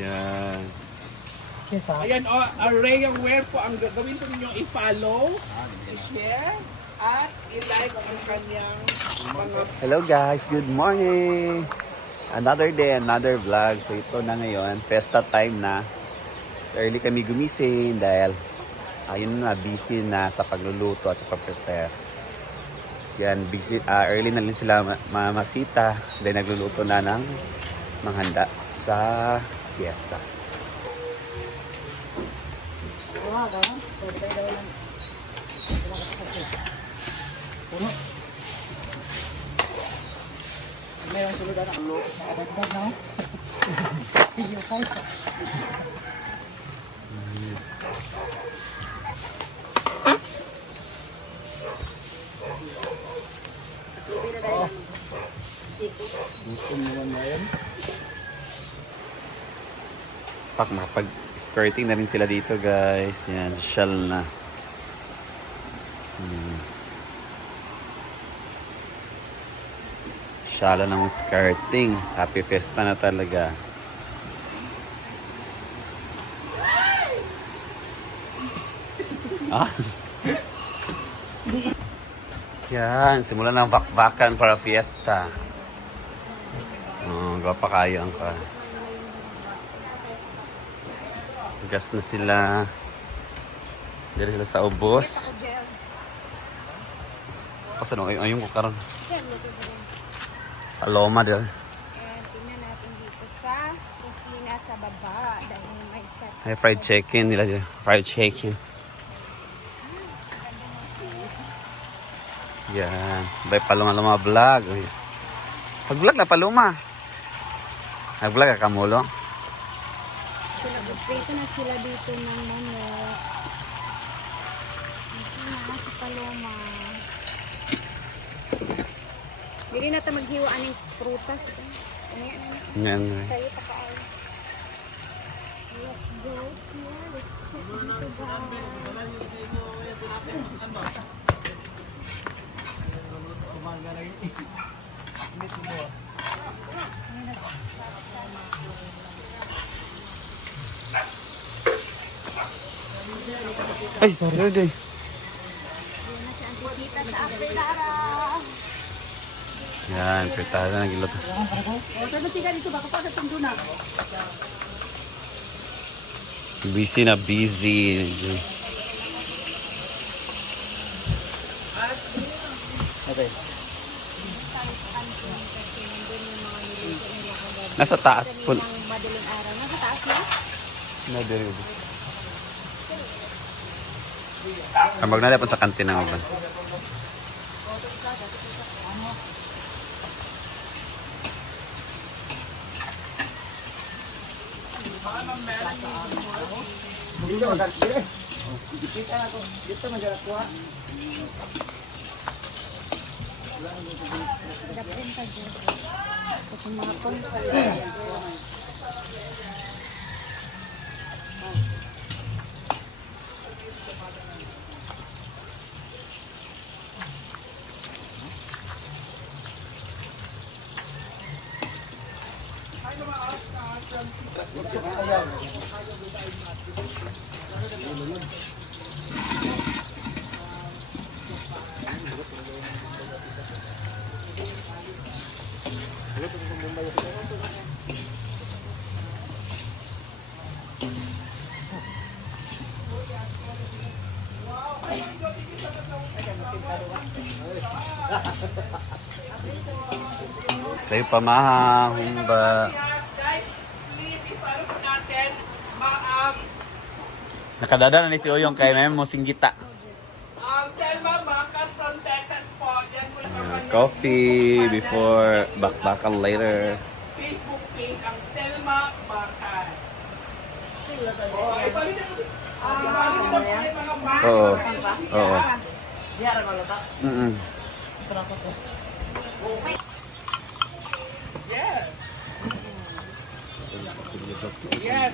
Yan. Ayan o, array of wear po ang gagawin po ninyong i-follow, i-share, at i-like ang kanyang mga... Hello guys, good morning! Another day, another vlog. So ito na ngayon, festa time na. So early kami gumising dahil ayun na, busy na sa pagluluto at sa pag-prepare. So yan, busy, early na rin sila mamasita. Then nagluluto na ng mga handa sa fiesta. Mayroong sulod na ang loob. Nakadagdag na. Iyo ko. Gusto naman na yan. Makapag-skirting na rin sila dito guys. Yan, shell na. Shala ng skirting. Happy Fiesta na talaga. Yan, simulan ng vakvakan para fiesta. Gapa kayo ang ka. Gas na sila. Dito sila sa ubos. Pasan ayun ko karon. Paloma dito. Tingnan natin dito sa kusina sa baba dahil may set. Ay, fried chicken nila dito. Fried chicken. Yan. Bay paloma-loma vlog. Pag-vlog na paloma. Nag-vlog ka kamulo? Pinag-prito na sila dito ng manok. Ito na sa paloma. Hindi na ito maghiwaan ng prutas. Yan. Sa'yo pa ka ay. Let's go here. Let's check dito guys. Ay, sorry. Yan, fritada na gilot. Busy na busy. Okay. Nasa taas po. Madaling araw. Nasa taas na? Ambag na po sa kantina ng uban. Kasi mga punta. Sa'yo pamahang ba? Guys, please, i-follow po natin. Nakadada na ni si Oyong kay may mo singgita. Telma Bacas from Texas po. Yan po yung kanyang Coffee before bakbakan later. Facebook page, ang Telma Bacas. Oh, ibalik na po. Ibalik na po yung mga bacas. Oo. Oo. Yes. Yes.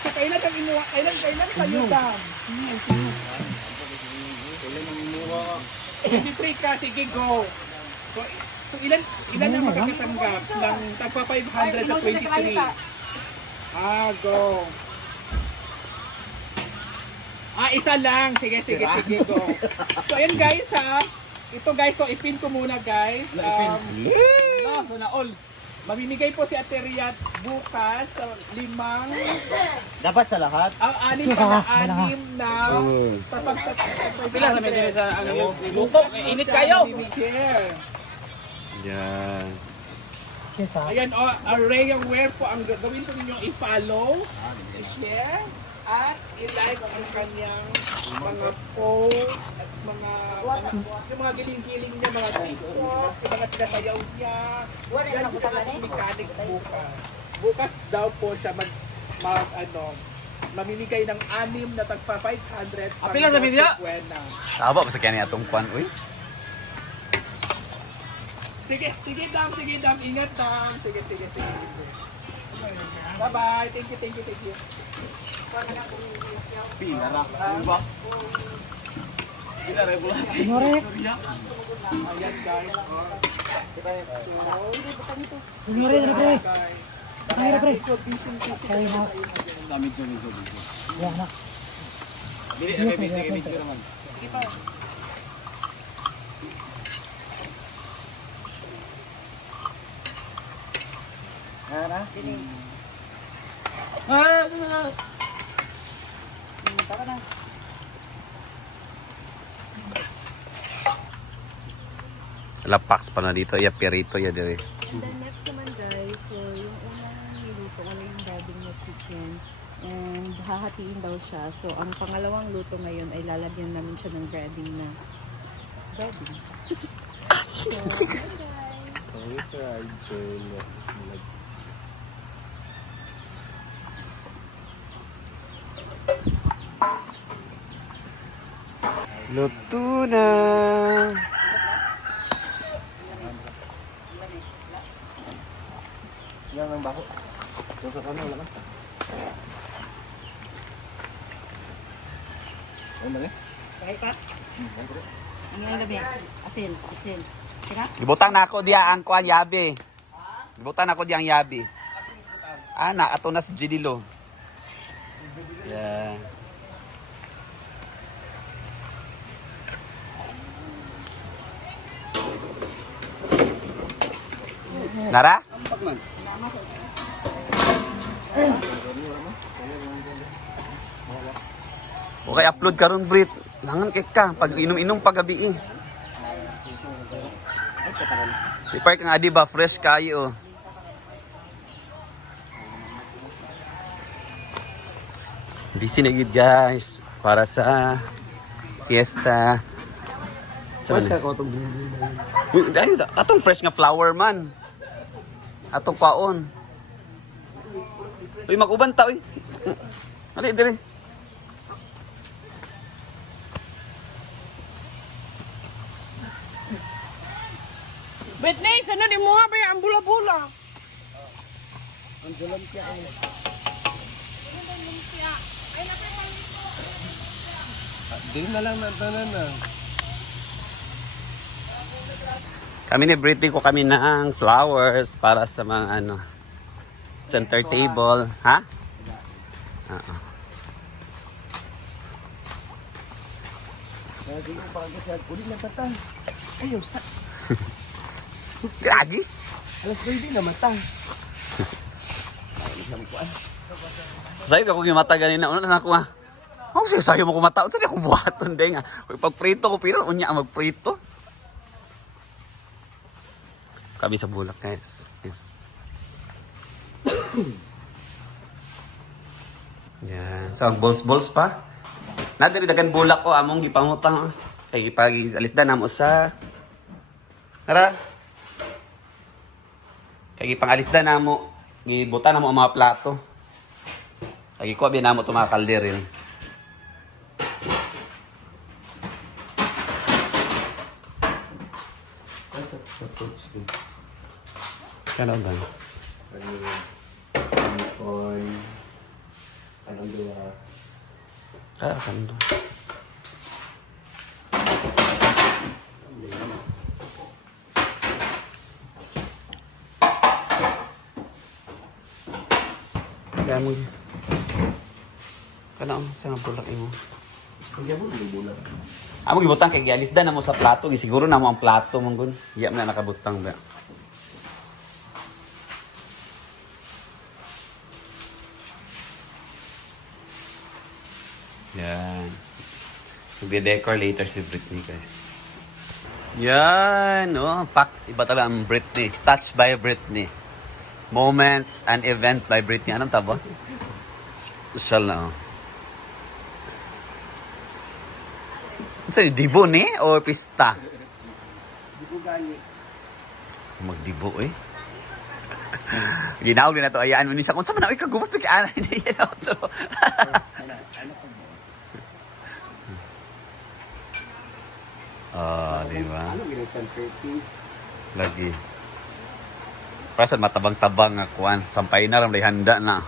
So, kailan ang inuwa? Kailan kayo dam? 23 ka, sige go. So ilan ang makakatanggap ng tagpa 500 sa 23? Go. Isa lang. Sige, go. So, ayan guys ha. Ito guys, so ipin ko muna guys. So na all. Mamimigay po si Ate Riyad bukas sa 5. Dapat sa lahat. Ang anim na Pila sa medyo sa luto. Init kayo. Yan. Ayan, Rhea Wear po ang gagawin po ninyong i-follow, i-share, at i-like ang kanyang mga posts at yung mga giling-giling niya, mga TikTok, yung mga tinasayaw niya. Yan po ang mechanics bukas. Bukas daw po siya mamimigay ng 6 na tagpa 500. Apila sa video? Saba pa sa kanya atong kwan, uy. Sige, Dam. Ingat, Dam. Sige. Bye-bye. Thank you. Pinara. Ba? Pinara bola. Ayan, guys. Medyo. Dili video naman. Lapax pa na dito. Ya, perito ya dire. And then next naman guys, so yung unang niluto wala yung breading na chicken and hahatiin daw siya. So ang pangalawang luto ngayon ay lalagyan namin siya ng breading na breading. So, guys. Luto na. Yan ang bako. Yung sa kanan wala ka. Ano ba? Ang yung gabi, asin. Tira? Ibutang na ako diya ang kwan yabi. Ibutang na ako diya ang yabi. Na ato na si Jidilo. Yeah. Nara? Okay, upload karon Brit. Langan kay ka pag inom-inom pag gabi eh. Ipar kang adi ba fresh kayo. Busy na gid guys para sa fiesta. Mas ka ko tong Atong fresh nga flower man. Atong paon. Uy, mag-uban ta, uy. Ali, dire. Whitney, sana di mo ba ang bula-bula? Di na lang natanan na. Kami ni Britney ko kami ng flowers para sa mga center table. Ha? Oo. Lagi ko pa kasi uli na tatang. Ayaw sa. Gagi. Alas 20 na matang. Sayo ka kung yung mata ganina. Una na ako ha. Ako siya sayo mo kumataon. Saan akong buhaton din nga. Pag prito ko, pero unya ang magprito. Kami sa bulak guys. Yan. So, ang balls pa. Nadiri dagan bulak ko. Among gipangutang. Kaya ipag-alisda na mo sa... Tara. Kaya ipang-alisda na mo. Gibuta na mo ang mga plato. Kaya ikuha na mo ito mga kalderin. Kano ba? kando. Kaya mo. Kana sa bulak imo. Amo gibutang kay gialis na mo sa plato, gisiguro na mo ang plato mong gun. Iya man na nakabutang ba. Yan. Magde-decor later si Britney, guys. Yan, oh, iba talaga ang Britney. Touched by Britney. Moments and event by Britney. Anong tabo? Social na, oh. Saan, dibo ni? O pista? Dibo gani. Magdibo, eh. Ginawag na to, ayaan mo ni siya. Kung saan man, kagumot, kaya niya na ito. Di ba? Ano yung centerpiece? Lagi. Para sa matabang-tabang nga kuan, sampay na ram handa na.